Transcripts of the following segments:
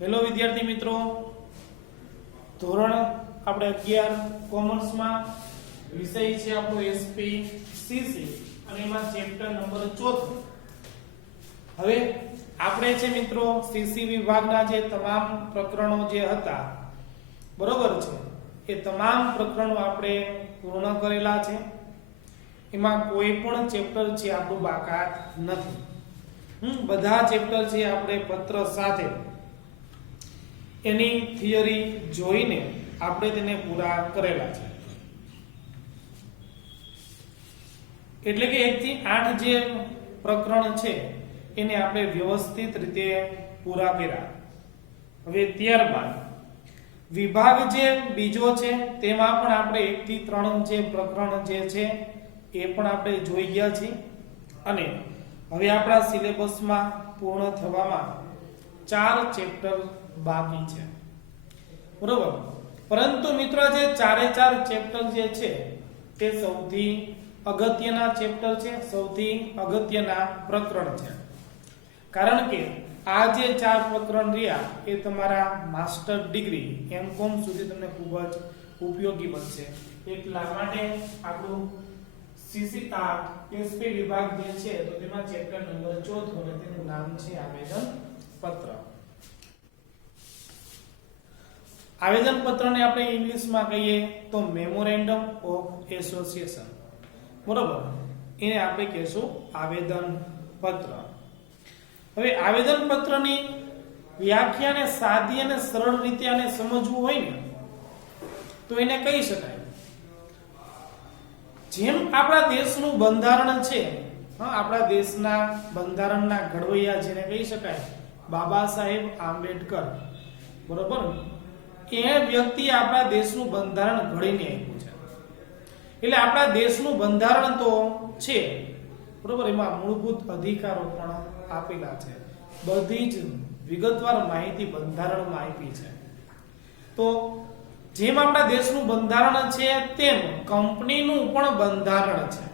Hello વિદ્યાર્થી મિત્રો, ધોરણ આપણે 11 કોમર્સમાં વિષય છે આપણો એસપીસીસી અને એમાં ચેપ્ટર નંબર 4. હવે આપણે છે મિત્રો સીસી વિભાગના જે તમામ પ્રકરણો જે હતા, બરોબર છે, એ તમામ પ્રકરણો આપણે પૂર્ણ કરેલા છે. એમાં કોઈ પણ ચેપ્ટર છે આપણું બાકાત નથી. બધા ચેપ્ટર છે આપણે પત્ર સાથે એની થિયરી જોઈને આપણે તેને પૂરા કરેલા છે. એટલે કે 1 થી 8 જે પ્રકરણ છે એને આપણે વ્યવસ્થિત રીતે પૂરા કર્યા. હવે ત્યારબાદ વિભાગ જે બીજો છે તેમાં પણ આપણે 1 થી 3 જે પ્રકરણ જે છે એ પણ આપણે જોઈ ગયા છીએ અને હવે આપણા સિલેબસમાં પૂર્ણ થવામાં 4 ચેપ્ટર બાકી છે, બરોબર. પરંતુ મિત્રો જે 4 ચેપ્ટર જે છે તે સૌથી અગત્યના ચેપ્ટર છે, સૌથી અગત્યના પ્રકરણ છે. કારણ કે આ જે 4 પ્રકરણ રહ્યા એ તમારા માસ્ટર ડિગ્રી એમકોમ સુધી તમને ખૂબ જ ઉપયોગી બનશે. એટલા માટે આપણું સીસી એસપી વિભાગ જે છે તો તેમાં ચેપ્ટર નંબર 4 અને તેનું નામ છે આવેદન પત્ર. આવેદન પત્રને આપણે ઇંગ્લિશમાં કહીએ તો મેમોરેન્ડમ ઓફ એસોસિએશન, બરોબર. એને આપણે કહીશું આવેદન પત્ર. હવે આવેદન પત્રની વ્યાખ્યાને સાદી અને સરળ રીતે આને સમજવું હોય ને તો એને કહી શકાય જેમ આપણા દેશનું બંધારણ છે, આપણા દેશના બંધારણના ઘડવૈયા જેને કહી શકાય બાબા સાહેબ આંબેડકર, બરોબર. એ વ્યક્તિ આપણા દેશનું બંધારણ ઘડીને આપ્યું છે. એટલે આપણા દેશનું બંધારણ તો છે, બરોબર. એમાં મૂળભૂત અધિકારો પણ આપેલા છે. બધી જ વિગતવાર માહિતી બંધારણમાં આપી છે. તો જેમ આપણા દેશનું બંધારણ છે તેમ કંપનીનું પણ બંધારણ છે.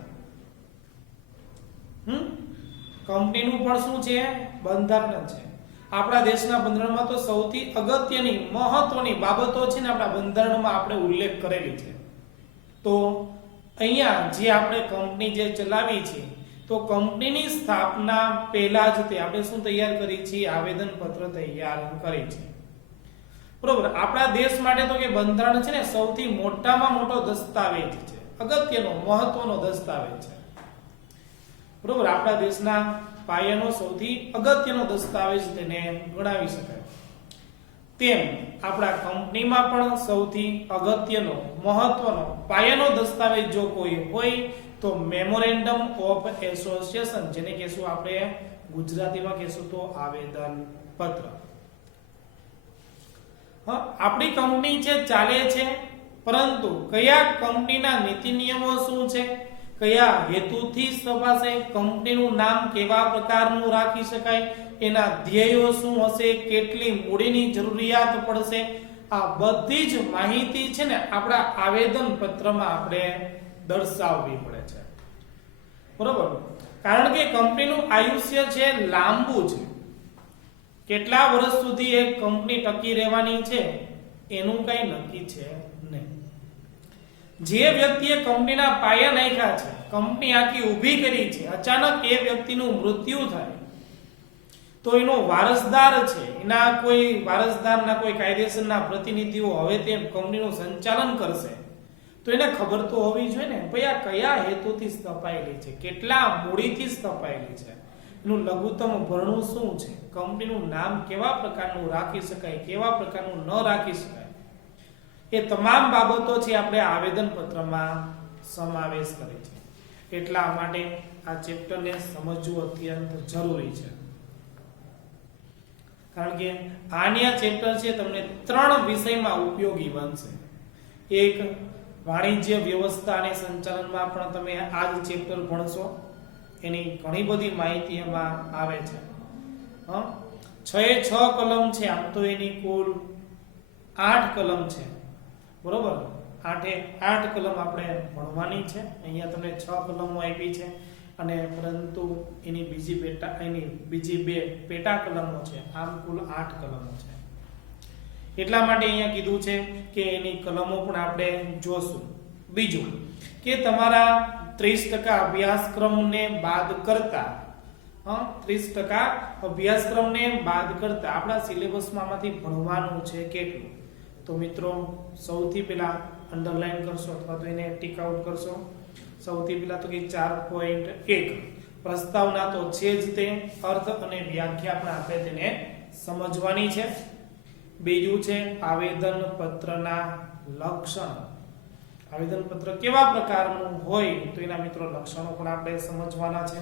કંપનીનું પણ શું છે? બંધારણ છે. આપણા દેશના બંધારણમાં તો સૌથી અગત્યની મહત્વની બાબતો છે ને આપણા બંધારણમાં આપણે ઉલ્લેખ કરેલી છે. તો અહીંયા જે આપણે કંપની જે ચલાવી છે તો કંપનીની સ્થાપના પહેલા જ તે આપણે શું તૈયાર કરી છે? આવેદન પત્ર તૈયાર કરી છે, બરોબર. આપણા દેશ માટે તો કે બંધારણ છે ને સૌથી મોટામાં મોટો દસ્તાવેજ છે, અગત્યનો મહત્વનો દસ્તાવેજ છે, બરોબર. આપણા દેશના પાયાનો સૌથી અગત્યનો દસ્તાવેજ તેને ગણાવી શકાય. તેમ આપણા કંપનીમાં પણ સૌથી અગત્યનો મહત્વનો પાયાનો દસ્તાવેજ જો કોઈ હોય તો મેમોરેન્ડમ ઓફ એસોસિએશન, જેને કહેશું આપણે ગુજરાતીમાં કહેશું તો આવેદન પત્ર. આપણી કંપની છે ચાલે છે, પરંતુ કયા કંપનીના નીતિ નિયમો શું છે, કયા હેતુથી સ્થપાશે, કંપનીનું નામ કેવા પ્રકારનું રાખી શકાય, એના ધ્યેયો શું હશે, કેટલી મૂડીની જરૂરિયાત પડશે, આ બધી જ માહિતી છે ને આપણા આવેદન પત્રમાં આપણે દર્શાવવી પડે છે, બરોબર. કારણ કે કંપનીનું આયુષ્ય છે લાંબુ છે. કેટલા વર્ષ સુધી એક કંપની ટકી રહેવાની છે એનું કઈ નક્કી છે નહીં. જે વ્યક્તિએ કંપનીના પાયા નાખ્યા છે, કંપની આખી ઊભી કરી છે, અચાનક એ વ્યક્તિનું મૃત્યુ થાય તો એનો વારસદાર છે, એના કોઈ વારસદારના કોઈ કાયદેસરના પ્રતિનિધિઓ હવે તે કંપનીનું સંચાલન કરશે તો એને ખબર તો હોવી જોઈએ ને ભાઈ આ કયા હેતુથી સ્થપાયેલી છે, કેટલા મૂડીથી સ્થપાયેલી છે, એનું લઘુત્તમ ભરણું શું છે, કંપનીનું નામ કેવા પ્રકારનું રાખી શકાય, કેવા પ્રકારનું ન રાખી શકાય, એ તમામ બાબતો છે આપણે આવેદન પત્રમાં સમાવેશ કરે છે. એટલા માટે આ ચેપ્ટરને સમજવું અત્યંત જરૂરી છે. કારણ કે આની આ ચેપ્ટર છે તમને 3 વિષયમાં ઉપયોગી બનશે. એક, વાણિજ્ય વ્યવસ્થા અને સંચાલનમાં પણ તમે આ જ ચેપ્ટર ભણશો. એની ઘણી બધી માહિતી એમાં આવે છે. 6 કલમ છે, આમ તો એની કુલ 8 કલમ છે, બરોબર. 8 કલમ આપણે ભણવાની છે. અહીંયા તમને 6 કલમો આપી છે અને પરંતુ એની બીજી 2 પેટા કલમો છે. આમ કુલ 8 કલમો છે. એટલા માટે અહીંયા કીધું છે કે એની કલમો પણ આપણે જોશું. બીજું કે તમારા 30% અભ્યાસક્રમને બાદ કરતા 30% અભ્યાસક્રમને બાદ કરતા આપણા સિલેબસમાં આમાંથી ભણવાનું છે કેટલું? તો મિત્રો સૌથી પહેલા અંડરલાઈન કરશો અથવા તો એને ટિક આઉટ કરશો. સૌથી પહેલા તો કે 4.1 પ્રસ્તાવના તો છે જ, તે અર્થ અને વ્યાખ્યા પણ આપણે તેને સમજવાની છે. બીજું છે આવેદન પત્રના લક્ષણ. આવેદન પત્ર કેવા પ્રકારનું હોય તો એના મિત્રો લક્ષણો પણ આપણે સમજવાના છે.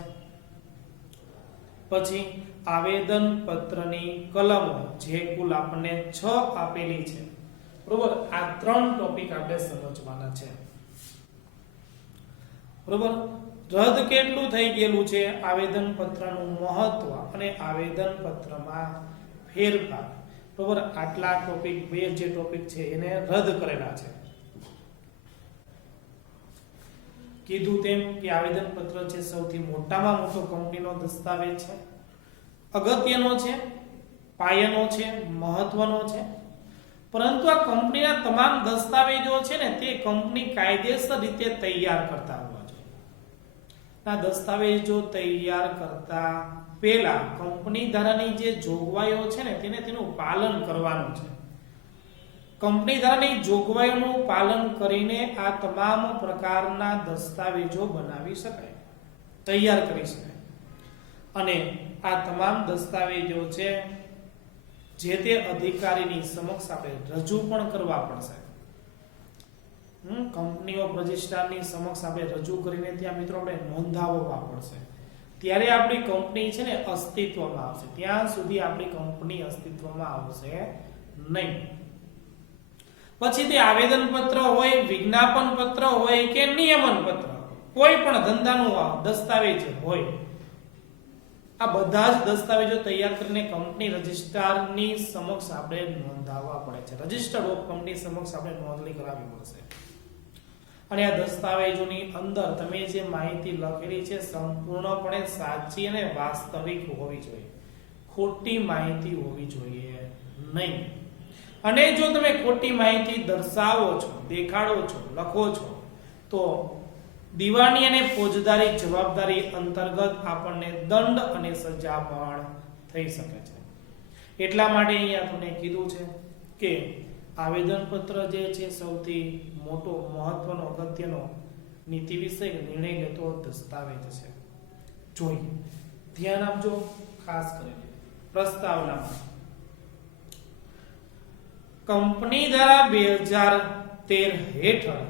પછી આવેદન પત્રની કલમો જે કુલ આપણને 6 આપેલી છે, બરોબર. આ 3 ટોપિક આપણે સમજવાના છે, બરોબર. રદ કેટલું થઈ ગયેલું છે, આવેદન પત્રનું મહત્વ અને આવેદન પત્રમાં ફેરફાર, બરોબર. આટલા ટોપિક, બે જે ટોપિક છે એને રદ કરેલા છે. કીધું તેમ કે આવેદન પત્ર છે સૌથી મોટામાં મોટો કંપનીનો દસ્તાવેજ છે, અગત્યનો છે, પાયાનો છે, મહત્વનો છે. પરંતુ આ કંપનીના તમામ દસ્તાવેજો છે ને તે કંપની કાયદેસર રીતે તૈયાર કરતા હોવા જોઈએ. આ દસ્તાવેજો તૈયાર કરતા પહેલા કંપની ધારાની જે જોગવાઈઓ છે ને તેનું પાલન કરવાનું છે. કંપની ધારાની જોગવાઈઓનું પાલન કરીને આ તમામ પ્રકારના દસ્તાવેજો બનાવી શકાય, તૈયાર કરી શકાય. અને આ તમામ દસ્તાવેજો છે જે તે અધિકારીની સમક્ષ આપણે રજૂ પણ કરવા પડશે. કંપની ઓફ રજિસ્ટ્રારની સમક્ષ આપણે રજૂ કરીને ત્યાં મિત્રો આપણે નોંધાવવા પડશે. ત્યારે આપણી કંપની છે ને અસ્તિત્વમાં આવશે. ત્યાં સુધી આપણી કંપની અસ્તિત્વમાં આવશે નહીં. પછી તે આવેદન પત્ર હોય, વિજ્ઞાપન પત્ર હોય કે નિયમન પત્ર, કોઈ પણ ધંધાનું દસ્તાવેજ હોય, આ બધા જ દસ્તાવેજો તૈયાર કરીને કંપની રજિસ્ટ્રારની સમક્ષ આપણે નોંધાવવા પડે છે. રજિસ્ટર્ડ ઓફ કંપની સમક્ષ આપણે નોંધણી કરાવવી પડશે. અને આ દસ્તાવેજોની અંદર તમે જે માહિતી લખેલી છે સંપૂર્ણપણે સાચી અને વાસ્તવિક હોવી જોઈએ, ખોટી માહિતી હોવી જોઈએ નહીં. અને જો તમે ખોટી માહિતી દર્શાવો છો, દેખાડો છો, લખો છો તો દીવાની અને ફોજદારી જવાબદારી અંતર્ગત આપણને દંડ અને સજા પણ થઈ શકે છે. એટલા માટે અહીંયા તમને કીધું છે કે આવેદનપત્ર જે છે સૌથી મોટો, મહત્વનો, અગત્યનો નીતિ વિષય નિર્ણય લેતો દસ્તાવેજ છે. જોઈએ, ધ્યાન આપજો ખાસ કરીને. પ્રસ્તાવનામાં કંપની ધારા 2013 હેઠળ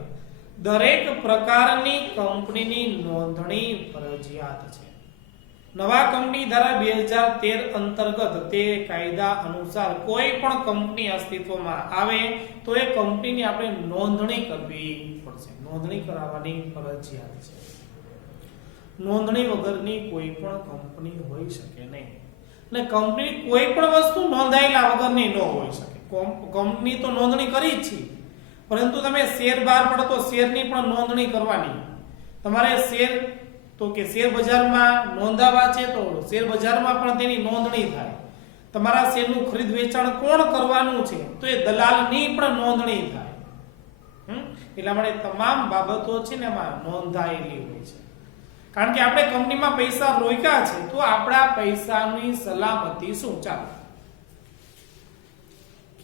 દરેક પ્રકારની કંપનીની નોંધણી ફરજિયાત છે. નવા કંપની ધારા 2013 અંતર્ગત તે કાયદા અનુસાર કોઈ પણ કંપની અસ્તિત્વમાં આવે તો એ કંપનીની આપણે નોંધણી કરવી પડશે. નોંધણી કરાવવાની ફરજિયાત છે. નોંધણી વગરની કોઈ પણ કંપની હોઈ શકે નહીં. અને કંપની કોઈ પણ વસ્તુ નોંધાયેલા વગરની ન હોઈ શકે. કંપની તો નોંધણી કરી જ છે, પરંતુ તમે શેર બહાર પડો તો શેરની પણ નોંધણી કરવાની. તમારે શેર તો કે શેર બજારમાં નોંધાવા છે તો શેર બજારમાં પણ તેની નોંધણી થાય. તમારા શેરનું ખરીદ વેચાણ કોણ કરવાનું છે તો એ દલાલની પણ નોંધણી થાય. એટલા માટે તમામ બાબતો છે ને એમાં નોંધાયેલી હોય છે. કારણ કે આપણે કંપનીમાં પૈસા રોક્યા છે તો આપણા પૈસાની સલામતી શું? ચાલો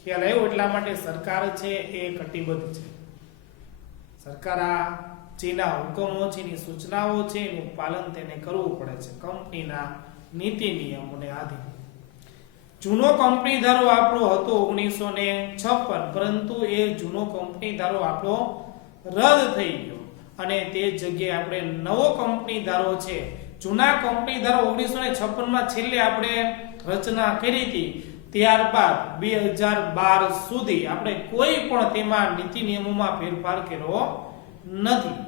ખ્યાલ આવ્યો. એટલા માટે સરકાર છે એ કટિબદ્ધ છે. સરકાર આ જેના હુકમો છે, એની સૂચનાઓ છે, એનું પાલન તેને કરવું પડે છે કંપનીના નીતિ નિયમોને આધીન. જૂનો કંપની ધારો આપણો હતો 1956, પરંતુ એ જૂનો કંપની ધારો આપણો રદ થઈ ગયો અને તે જગ્યાએ આપણે નવો કંપની ધારો છે. જૂના કંપની ધારો 1956 છેલ્લે આપણે રચના કરી હતી, ત્યારબાદ 2012 સુધી આપણે કોઈ પણ તેમાં નીતિ નિયમોમાં ફેરફાર કર્યો નથી.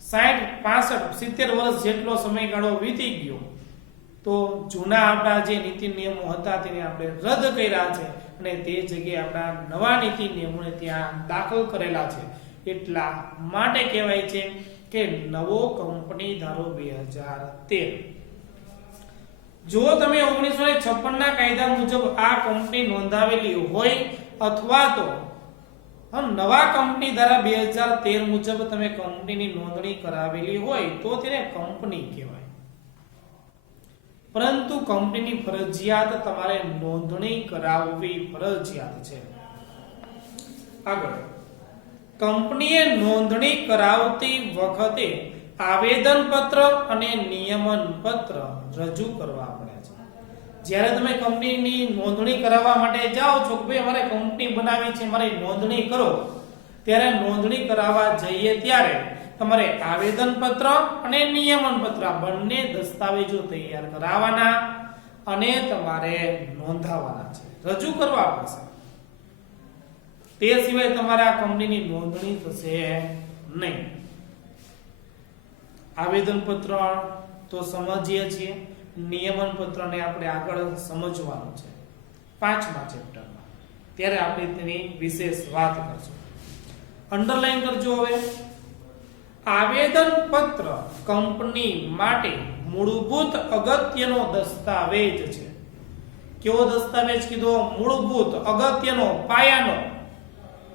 60, 65, 70 વર્ષ જેટલો સમયગાળો વીતી ગયો તો જૂના આપણા જે નીતિ નિયમો હતા તેને આપણે રદ કર્યા છે અને તે જગ્યાએ આપણા નવા નીતિ નિયમોને ત્યાં દાખલ કરેલા છે. એટલા માટે કહેવાય છે કે નવો કંપની ધારો 2013. જો તમે 1956 ના કાયદા મુજબ આ કંપની નોંધાવેલી હોય અથવા તો નવા કંપની ધારા 2013 મુજબ તમે કંપનીની નોંધણી કરાવેલી હોય તો તેને કંપની કહેવાય. પરંતુ કંપનીની ફરજિયાત તમારે નોંધણી કરાવવી ફરજિયાત છે. આગળ, કંપનીએ નોંધણી કરાવતી વખતે આવેદન પત્ર અને નિયમન પત્ર રજૂ કરવા પડે છે. જ્યારે તમે કંપનીની નોંધણી કરાવવા માટે જાઓ છો કે ભાઈ અમારે કંપની બનાવી છે, મારી નોંધણી કરો, ત્યારે નોંધણી કરાવવા જઈએ ત્યારે તમારે આવેદન પત્ર અને નિયમન પત્ર બંને દસ્તાવેજો તૈયાર કરાવવાના અને તમારે નોંધાવવાના છે, રજૂ કરવા પડશે. તે સિવાય તમારા કંપનીની નોંધણી થશે નહીં. આવેદન પત્ર તો સમજીએ છીએ, નિયમન પત્રને આપણે આગળ સમજવાનું છે 5મા ચેપ્ટરમાં, ત્યારે આપણે તેની વિશેષ વાત કરશું. અંડરલાઈન કરજો. હવે આવેદન પત્ર કંપની માટે મૂળભૂત અગત્યનો દસ્તાવેજ છે. કેવો દસ્તાવેજ કીધો? મૂળભૂત, અગત્યનો, પાયાનો,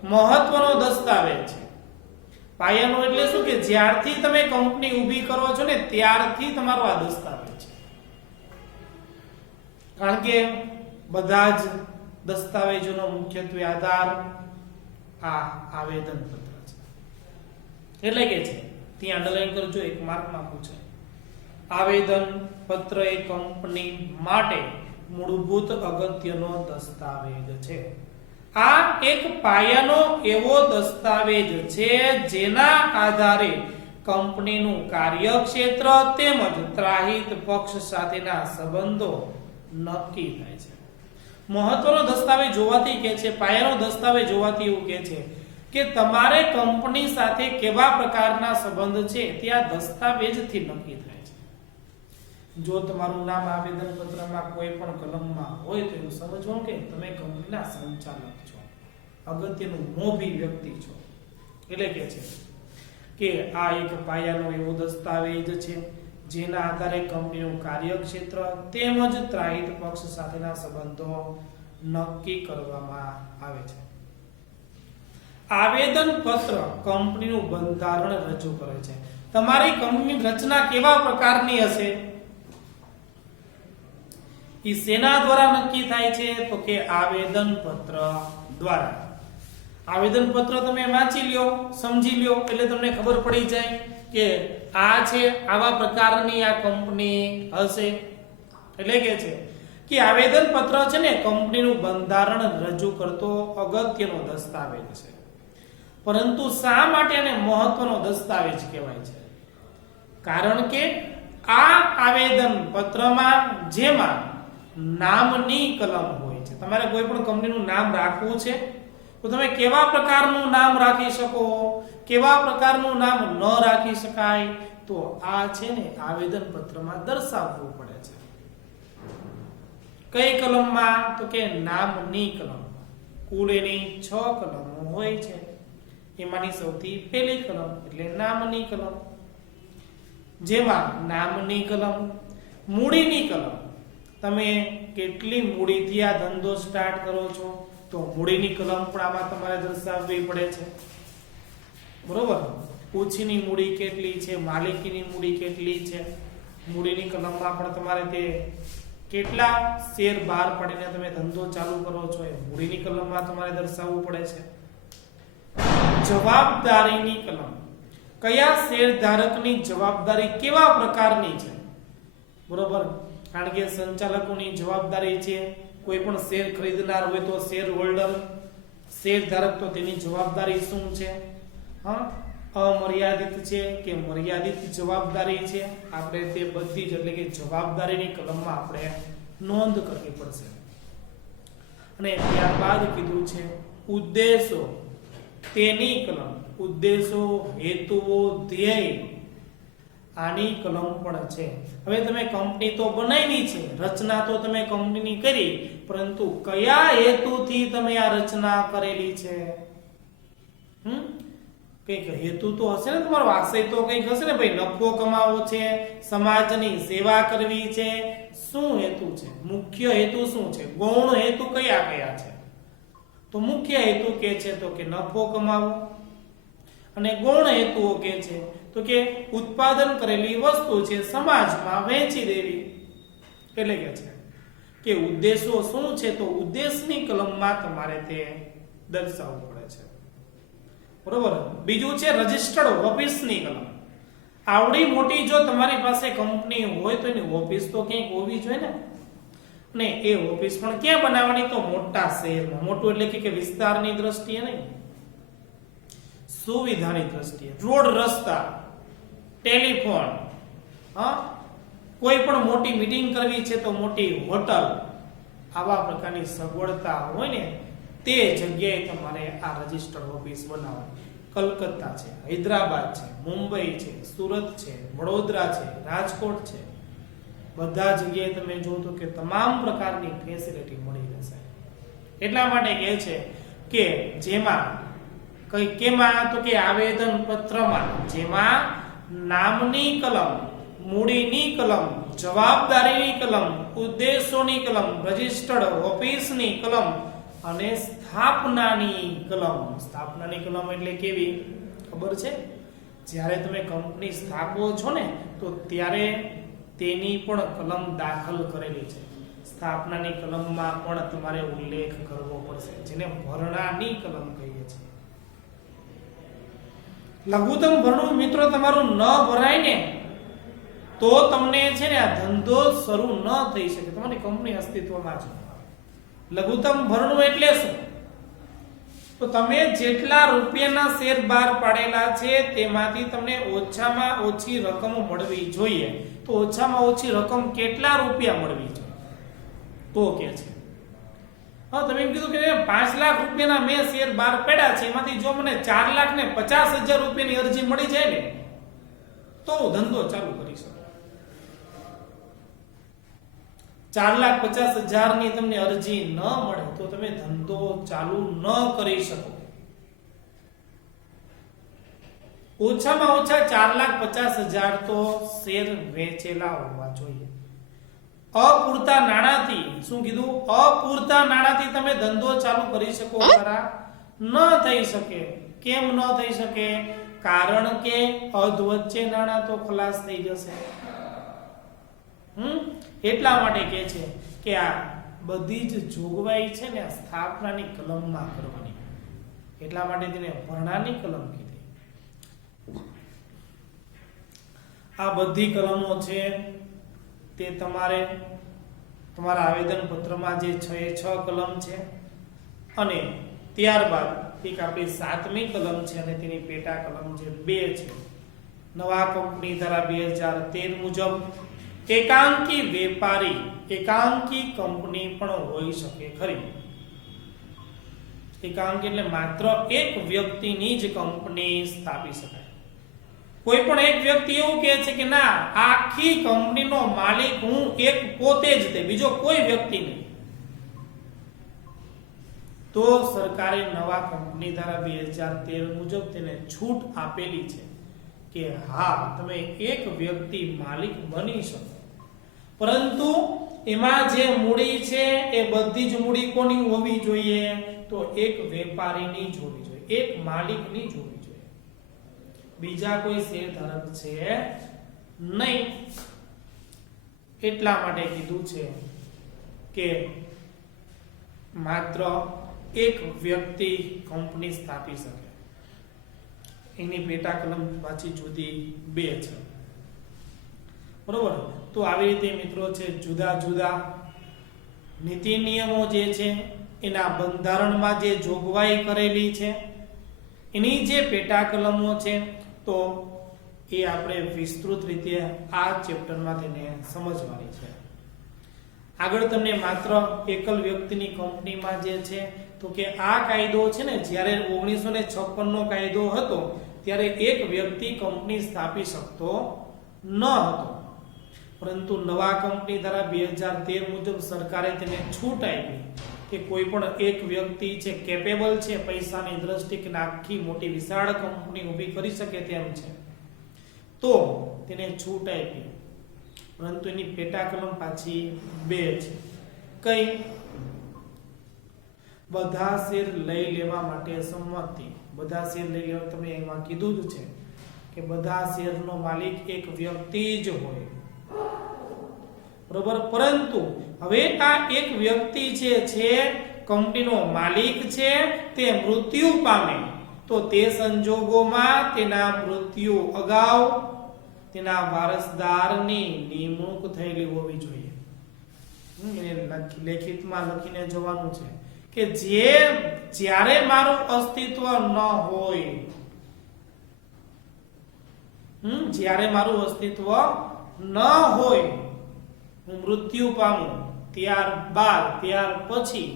મહત્વનો દસ્તાવેજ છે. પાયાનો એટલે શું કે જ્યારથી તમે કંપની ઊભી કરો છો ને ત્યારથી તમારો આ દસ્તાવેજ છે. કારણ કે બધા જ દસ્તાવેજોનો મુખ્યત્વે આધાર આ આવેદન પત્ર છે. એટલે કે છે ત્યાં અંડરલાઈન કરજો, એક માર્કમાં પૂછાય. આવેદન પત્ર એ કંપની માટે મૂળભૂત અગત્યનો દસ્તાવેજ છે. આ એક પાયાનો એવો દસ્તાવેજ છે જેના આધારે કંપનીનું કાર્યક્ષેત્ર તેમજ ત્રાહિત પક્ષ સાથેના સંબંધો નક્કી થાય છે. મહત્વનો દસ્તાવેજ જોવાથી કે છે, પાયાનો દસ્તાવેજ જોવાથી એવું કે છે કે તમારે કંપની સાથે કેવા પ્રકારના સંબંધ છે તે આ દસ્તાવેજથી નક્કી થાય છે. જો તમારું નામ આવેદન પત્રમાં કોઈ પણ કલમમાં હોય તો એવું સમજવું કે તમે કંપનીના સંચાલક છો, અગત્યનું મોભી વ્યક્તિ છો. એટલે કે છે કે આ એક પાયાનો એવો દસ્તાવેજ છે જેના આધારે કંપનીનું કાર્યક્ષેત્ર તેમજ ત્રાહિત પક્ષ સાથેના સંબંધો નક્કી કરવામાં આવે છે. આવેદન પત્ર કંપનીનું બંધારણ રજૂ કરે છે. તમારી કંપનીની રચના કેવા પ્રકારની હશે એ સેના દ્વારા નક્કી થાય છે? તો કે આવેદન પત્ર દ્વારા. આવેદન પત્ર તમે વાંચી લ્યો, સમજી લ્યો એટલે તમને ખબર પડી જાય કે આ છે આવા પ્રકારની આ કંપની હશે. એટલે કે છે કે આવેદન પત્ર છે ને કંપનીનું બંધારણ રજૂ કરતો અગત્યનો દસ્તાવેજ છે. પરંતુ શા માટે આને મહત્વનો દસ્તાવેજ કહેવાય છે? કારણ કે આ આવેદન પત્રમાં જેમાં નામની કલમ હોય છે. તમારે કોઈ પણ કંપનીનું નામ રાખવું છે તો તમે કેવા પ્રકારનું નામ રાખી શકો, કેવા પ્રકારનું નામ ન રાખી શકાય, તો આ છે ને આવેદન પત્રમાં દર્શાવવું પડે છે. કઈ કલમમાં? તો કે નામની કલમ. કુલ એની 6 કલમો હોય છે. એમાંની સૌથી પહેલી કલમ એટલે નામની કલમ. જેમાં નામની કલમ, મૂડીની કલમ. તમે કેટલી મૂડીથી આ ધંધો સ્ટાર્ટ કરો છો તો મૂડીની કલમ પણ આમાં તમારે દર્શાવવી પડે છે. બરોબર? પૂછીની મૂડી કેટલી છે, માલિકીની મૂડી કેટલી છે, મૂડીની કલમમાં પણ તમારે તે કેટલા શેર બહાર પાડીને તમે ધંધો ચાલુ કરો છો એ મૂડીની કલમમાં તમારે દર્શાવવું પડે છે. જવાબદારીની કલમ. કયા શેરધારકની જવાબદારી કેવા પ્રકારની છે? બરોબર? કારણ કે સંચાલકોની જવાબદારી છે, કોઈ પણ શેર ખરીદનાર હોય તો શેર હોલ્ડર, શેરધારક તો તેની જવાબદારી શું છે? અમર્યાદિત છે કે મર્યાદિત જવાબદારી છે? આપણે તે બધી જ એટલે કે જવાબદારીની કલમમાં આપણે નોંધ કરવી પડશે. અને ત્યારબાદ કીધું છે ઉદ્દેશો, તેની કલમ. ઉદ્દેશો, હેતુઓ, ધ્યેય, આની કલમ પણ છે. હવે તમે કંપની તો બનાવી છે, રચના તો તમે કંપનીની કરી, પરંતુ કયા હેતુથી તમે આ રચના કરેલી છે? કઈક હેતુ તો હશે ને તમારો, આશય તો કઈક હશે ને ભાઈ. નફો કમાવો છે, સમાજની સેવા કરવી છે, શું હેતુ છે, મુખ્ય હેતુ શું છે, ગૌણ હેતુ કયા કયા છે? તો મુખ્ય હેતુ કે છે તો કે નફો કમાવો, અને ગૌણ હેતુઓ કે છે તો કે ઉત્પાદન કરેલી વસ્તુ છે સમાજમાં વહેંચી દેવી. એટલે કે ઉદ્દેશો શું છે તો ઉદ્દેશની કલમમાં તમારે તે દર્શાવવું પડે છે. બરોબર. બીજું છે રજિસ્ટર્ડ ઓફિસની કલમ. આવડી મોટી જો તમારી પાસે કંપની હોય તો એની ઓફિસ તો ક્યાંક હોવી જોઈએ ને. ને એ ઓફિસ પણ ક્યાં બનાવવાની? તો મોટા શહેરમાં. મોટું એટલે કે વિસ્તારની દ્રષ્ટિએ નહીં, સુવિધાની દ્રષ્ટિએ. રોડ, રસ્તા, ટેલિફોન, કોઈ પણ મોટી મીટિંગ કરવી છે તો મોટી હોટલ, આવા પ્રકારની સગવડતા હોય ને તે જગ્યાએ તમારે આ રજિસ્ટર્ડ ઓફિસ બનાવવાની. કલકત્તા છે, હૈદરાબાદ છે, મુંબઈ છે, સુરત છે, વડોદરા છે, રાજકોટ છે, બધા જગ્યાએ તમે જોશો કે તમામ પ્રકારની ફેસિલિટી મળી રહેશે. એટલા માટે કહે છે કે જેમાં કેમાં તો કે આવેદન પત્રમાં જેમાં નામની કલમ, મૂડીની કલમ, જવાબદારીની કલમ, ઉદ્દેશોની કલમ, રજિસ્ટર્ડ ઓફિસની કલમ અને સ્થાપનાની કલમ. સ્થાપનાની કલમ એટલે કેવી ખબર છે? જ્યારે તમે કંપની સ્થાપો છો ને તો ત્યારે તેની પણ કલમ દાખલ કરેલી છે. સ્થાપનાની કલમમાં પણ તમારે ઉલ્લેખ કરવો પડશે, જેને ભરણાની કલમ કહીએ છીએ. લઘુત્તમ ભરણું મિત્રો તમારું ન ભરાય ને તો તમને છે ને આ ધંધો શરૂ ન થઈ શકે, તમારી કંપની અસ્તિત્વમાં છે. લઘુત્તમ ભરણું એટલે શું? તો તમે જેટલા રૂપિયાના શેર બહાર પાડેલા છે તેમાંથી તમને ઓછામાં ઓછી રકમ મળવી જોઈએ. તો ઓછામાં ઓછી રકમ કેટલા રૂપિયા મળવી જોઈએ? તો કે છે તમે એમ કીધું કે 5 લાખ રૂપિયાના મેં શેર બહાર પાડ્યા છે, એમાંથી જો મને 4,50,000 રૂપિયાની અરજી મળી જાય ને તો હું ધંધો ચાલુ કરી શકું. 4,50,000 ની તમને અરજી ન મળે તો તમે ધંધો ચાલુ ન કરી શકો. ઓછામાં ઓછા 4,50,000 તો શેર વેચેલા હોવા જોઈએ. અપૂરતા નાણાંથી, શું કીધું? અપૂરતા નાણાંથી તમે ધંધો ચાલુ કરી શકો ખરા? ન થઈ શકે. કેમ ન થઈ શકે? કારણ કે અધ વચ્ચે નાણાં તો ખલાસ થઈ જશે. એટલા માટે કે છે કે આ બધી જ જોગવાઈ છે ને સ્થાપનાની કલમમાં કરવાની. એટલા માટે તેને ભરણાની કલમ કીધી. આ બધી કલમો છે તે તમારે તમારા આવેદન પત્રમાં જે 6 કલમ છે અને ત્યારબાદ એક આપણી 7મી કલમ છે અને તેની પેટા કલમ જે 2 છે. નવા કંપની ધારા 2013 મુજબ એકાંકી વેપારી, એકાંકી કંપની પણ હોઈ શકે ખરી. એકાંકી એટલે માત્ર એક વ્યક્તિની જ કંપની સ્થાપી શકાય. કોઈ પણ એક વ્યક્તિ એવું કહે છે કે ના, આખી કંપનીનો માલિક હું એક પોતે જ તે, બીજો કોઈ વ્યક્તિ નહીં, તો સરકારે નવા કંપની ધારા 2013 મુજબ તેને છૂટ આપેલી છે કે હા તમે એક વ્યક્તિ માલિક બની શકો. પરંતુ એમાં જે મૂડી છે એ બધી જ મૂડી કોની હોવી જોઈએ? તો એક વેપારીની જ હોવી જોઈએ, એક માલિકની જ હોવી જોઈએ, બીજા કોઈ શેરધારક છે નહીં. એટલા માટે કીધું છે કે માત્ર એક વ્યક્તિ કંપની સ્થાપી શકે. એની પેટા કલમ પાછી જુદી 2 છે. બરોબર. તો આવી રીતે મિત્રો છે જુદા જુદા નીતિ નિયમો જે છે એના બંધારણમાં જે જોગવાઈ કરેલી છે એની જે પેટા કલમો છે તો એ આપણે વિસ્તૃત રીતે આ ચેપ્ટરમાં તેને સમજવાની છે. આગળ તમને માત્ર એકલ વ્યક્તિની કંપનીમાં જે છે તો કે આ કાયદો છે ને, જ્યારે 1956 નો કાયદો હતો ત્યારે એક વ્યક્તિ કંપની સ્થાપી શકતો ન હતો. પરંતુ નવા કંપની ધારા 2013 મુજબ સરકારે તેને છૂટ આપી કે કોઈ પણ એક વ્યક્તિ છે કેપેબલ છે પૈસાની દ્રષ્ટિએ આખી મોટી વિશાળ કંપની ઊભી કરી શકે તેમ છે, તો તેને છૂટ આપી પરંતુ એની પેટા કલમ પાછી 2 છે. કઈ? બધા શેર લઈ લેવા માટે સંમતિ. બધા શેર લઈ લેવા તમે એમાં કીધું જ છે કે બધા શેરનો માલિક એક વ્યક્તિ જ હોય, બરોબર. પરંતુ હવે આ એક વ્યક્તિ છે કંપનીનો માલિક છે, તે મૃત્યુ પામે તો તે સંજોગોમાં તેના મૃત્યુ અગાઉ તેના વારસદારની નિમણૂક થયેલી હોવી જોઈએ. એને લેખિતમાં લખીને જવાનું છે કે જ્યારે મારું અસ્તિત્વ ન હોય, જ્યારે મારું અસ્તિત્વ ન હોય, હું મૃત્યુ પામું, ત્યાર પછી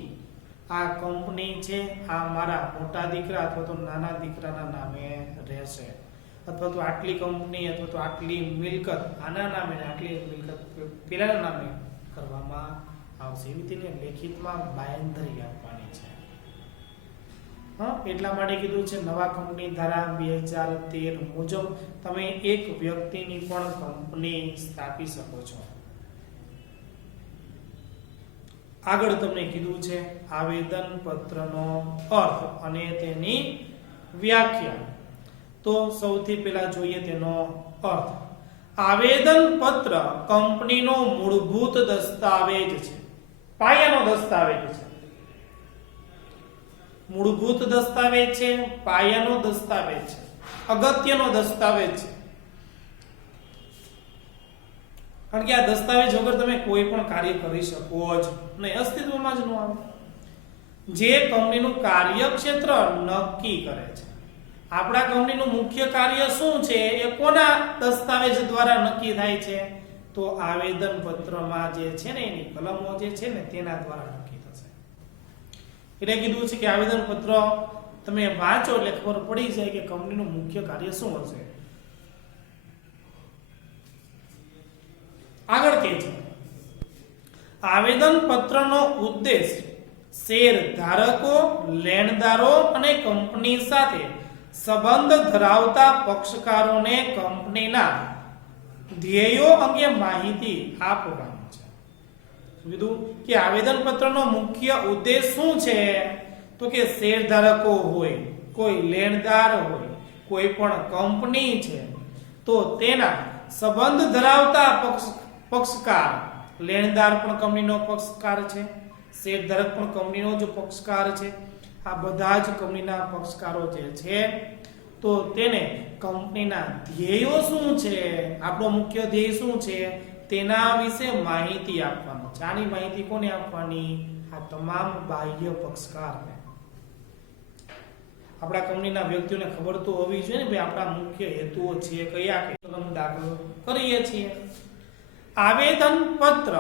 આ કંપની છે આ મારા મોટા દીકરા અથવા તો નાના દીકરાના નામે રહેશે, અથવા તો આટલી કંપની અથવા તો આટલી મિલકત આના નામે આટલી મિલકત પેલાના નામે કરવામાં આવશે. એવી તેને લેખિતમાં બાંયધરી આપવાની છે. એટલા માટે કીધું છે નવા કંપની ધારા 2013 મુજબ તમે એક વ્યક્તિની પણ કંપની સ્થાપી શકો છો. આગળ તમને કીધું છે આવેદન પત્રનો અર્થ અને તેની વ્યાખ્યા. તો સૌથી પહેલા જોઈએ તેનો અર્થ. આવેદન પત્ર કંપનીનો મૂળભૂત દસ્તાવેજ છે, પાયાનો દસ્તાવેજ છે. મૂળભૂત દસ્તાવેજ છે, પાયાનો દસ્તાવેજ છે, અગત્યનો દસ્તાવેજ છે. કારણ કે આ દસ્તાવેજ વગર તમે કોઈ પણ કાર્ય કરી શકો જ નહીં, અસ્તિત્વમાં જ ન આવે. જે કંપનીનું કાર્યક્ષેત્ર નક્કી કરે છે. આપણા કંપનીનું મુખ્ય કાર્ય શું છે એ કોના દસ્તાવેજ દ્વારા નક્કી થાય છે? તો આવેદન પત્રમાં જે છે ને એની કલમો જે છે ને તેના દ્વારા નક્કી થશે. એટલે કીધું છે કે આવેદન પત્ર તમે વાંચો એટલે ખબર પડી જાય કે કંપનીનું મુખ્ય કાર્ય શું હશે. આગળ કે છે આવેદન પત્રનો ઉદ્દેશ શેર ધારકો, લેણદારો અને કંપની સાથે સંબંધ ધરાવતા પક્ષકારોને કંપનીના ધ્યેયો અંગે માહિતી આપવાનો છે. કીધું કે આવેદન પત્રનો મુખ્ય ઉદ્દેશ શું છે? તો કે શેર ધારકો હોય, કોઈ લેણદાર હોય, કોઈ પણ કંપની છે તો તેના સંબંધ ધરાવતા પક્ષકાર, લેણદાર પણ કંપનીનો પક્ષકાર છે, શેરધારક પણ કંપનીનો જ પક્ષકાર છે. આ બધા જ કંપનીના પક્ષકારો જે છે તો તેને કંપનીના ધ્યેયો શું છે, આપણો મુખ્ય ધ્યેય શું છે તેના વિશે માહિતી આપવાની છે. આની માહિતી કોને આપવાની? આ તમામ બાહ્ય પક્ષકારને. આપણા કંપનીના વ્યક્તિઓને ખબર તો હોવી જોઈએ ને ભાઈ આપણા મુખ્ય હેતુઓ છે કયા કલમ દાખલ કરીએ છીએ. આવેદન પત્ર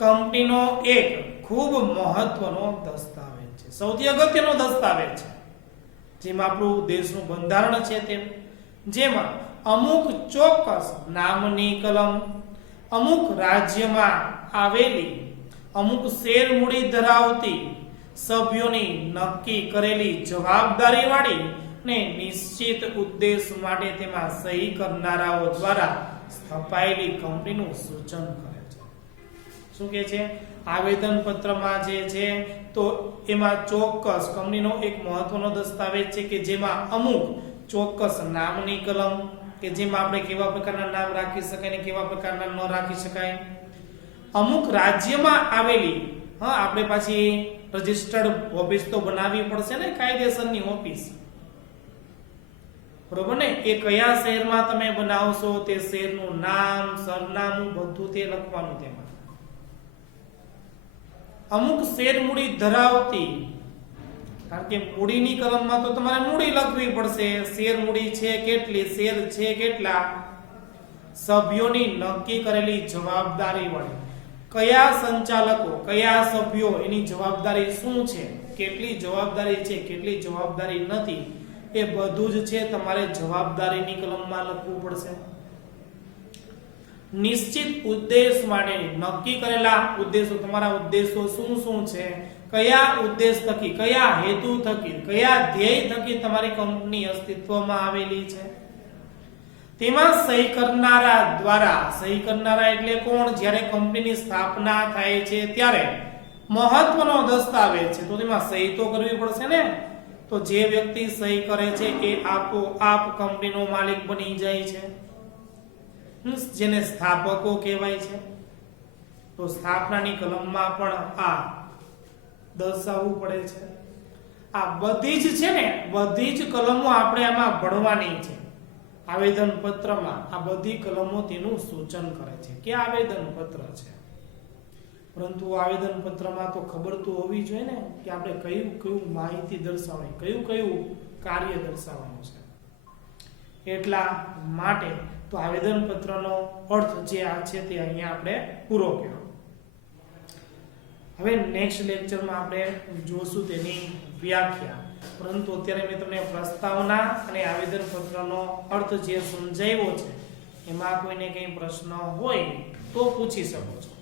કંપનીનો એક ખૂબ મહત્વનો દસ્તાવેજ છે, સૌથી અગત્યનો દસ્તાવેજ છે. જેમાં આપણું દેશનું બંધારણ છે તેમ, જેમાં અમુક ચોક્કસ નામની કલમ, અમુક રાજ્યમાં આવેલી અમુક શેર મૂડી ધરાવતી સભ્યોની નક્કી કરેલી જવાબદારી વાળી ને નિશ્ચિત ઉદ્દેશ માટે તેમાં સહી કરનારાઓ દ્વારા સ્થપાયેલી કંપનીનું સૂચન કરે છે. શું કહે છે? આવેદન પત્રમાં જે છે તો એમાં ચોક્કસ કંપનીનો એક મહત્વનો દસ્તાવેજ છે કે જેમાં અમુક ચોક્કસ નામની કલમ કે જેમાં આપણે કેવા પ્રકારના નામ રાખી શકાય ને કેવા પ્રકારના ન રાખી શકાય, અમુક રાજ્યમાં આવેલી, આપણે પાછી રજિસ્ટર્ડ ઓફિસ તો બનાવવી પડશે ને, કાયદેસરની ઓફિસ, બરોબર ને? એ કયા શહેરમાં તમે બનાવશો તે શહેરનું નામ, સરનામું બધું તે લખવાનું. તેમાં અમુક શેર મૂડી ધરાવતી, કારણ કે મૂડીની કલમમાં તો તમારે મૂડી લખવી પડશે, શેર મૂડી છે કેટલી, શેર છે કેટલા, સભ્યોની નક્કી કરેલી જવાબદારી વાળી, કયા સંચાલકો, કયા સભ્યો, એની જવાબદારી શું છે, કેટલી જવાબદારી છે, કેટલી જવાબદારી નથી, એ બધું જ છે તમારે જવાબદારીની કલમમાં લખવું પડશે. નિશ્ચિત ઉદ્દેશ માટે નક્કી કરેલા ઉદ્દેશો, તમારા ઉદ્દેશો શું શું છે, કયા ઉદ્દેશ થકી, કયા હેતુ થકી, કયા ધ્યેય થકી તમારી કંપની અસ્તિત્વમાં આવેલી છે, તેમાં સહી કરનારા દ્વારા, સહી કરનારા એટલે કોણ? જ્યારે કંપનીની સ્થાપના થાય છે ત્યારે મહત્વનો દસ્તાવેજ છે તો તેમાં સહી તો કરવી પડશે ને. તો જે વ્યક્તિ સહી કરે છે એ આપોઆપ કંપનીનો માલિક બની જાય છે, જેને સ્થાપકો કહેવાય છે. તો સ્થાપનાની કલમમાં પણ આ દર્શાવવું પડે છે. આ બધી જ છે ને, બધી જ કલમો આપણે આમાં ભણવાની છે. આવેદન પત્રમાં આ બધી કલમો તેનું સૂચન કરે છે કે આવેદન પત્ર છે. પરંતુ આવેદન પત્રમાં તો ખબર તો હોવી જોઈએ ને કે આપણે કયું કયું માહિતી દર્શાવવાની, કયું કયું કાર્ય દર્શાવવાનું છે. એટલા માટે તો આવેદન પત્રનો અર્થ જે આ છે તે અહીંયા આપણે પૂરો કર્યો. હવે નેક્સ્ટ લેક્ચરમાં આપણે જોશું તેની વ્યાખ્યા. પરંતુ અત્યારે મેં તમને પ્રસ્તાવના અને આવેદન પત્રનો અર્થ જે સમજાવ્યો છે એમાં કોઈને કંઈ પ્રશ્ન હોય તો પૂછી શકો છો.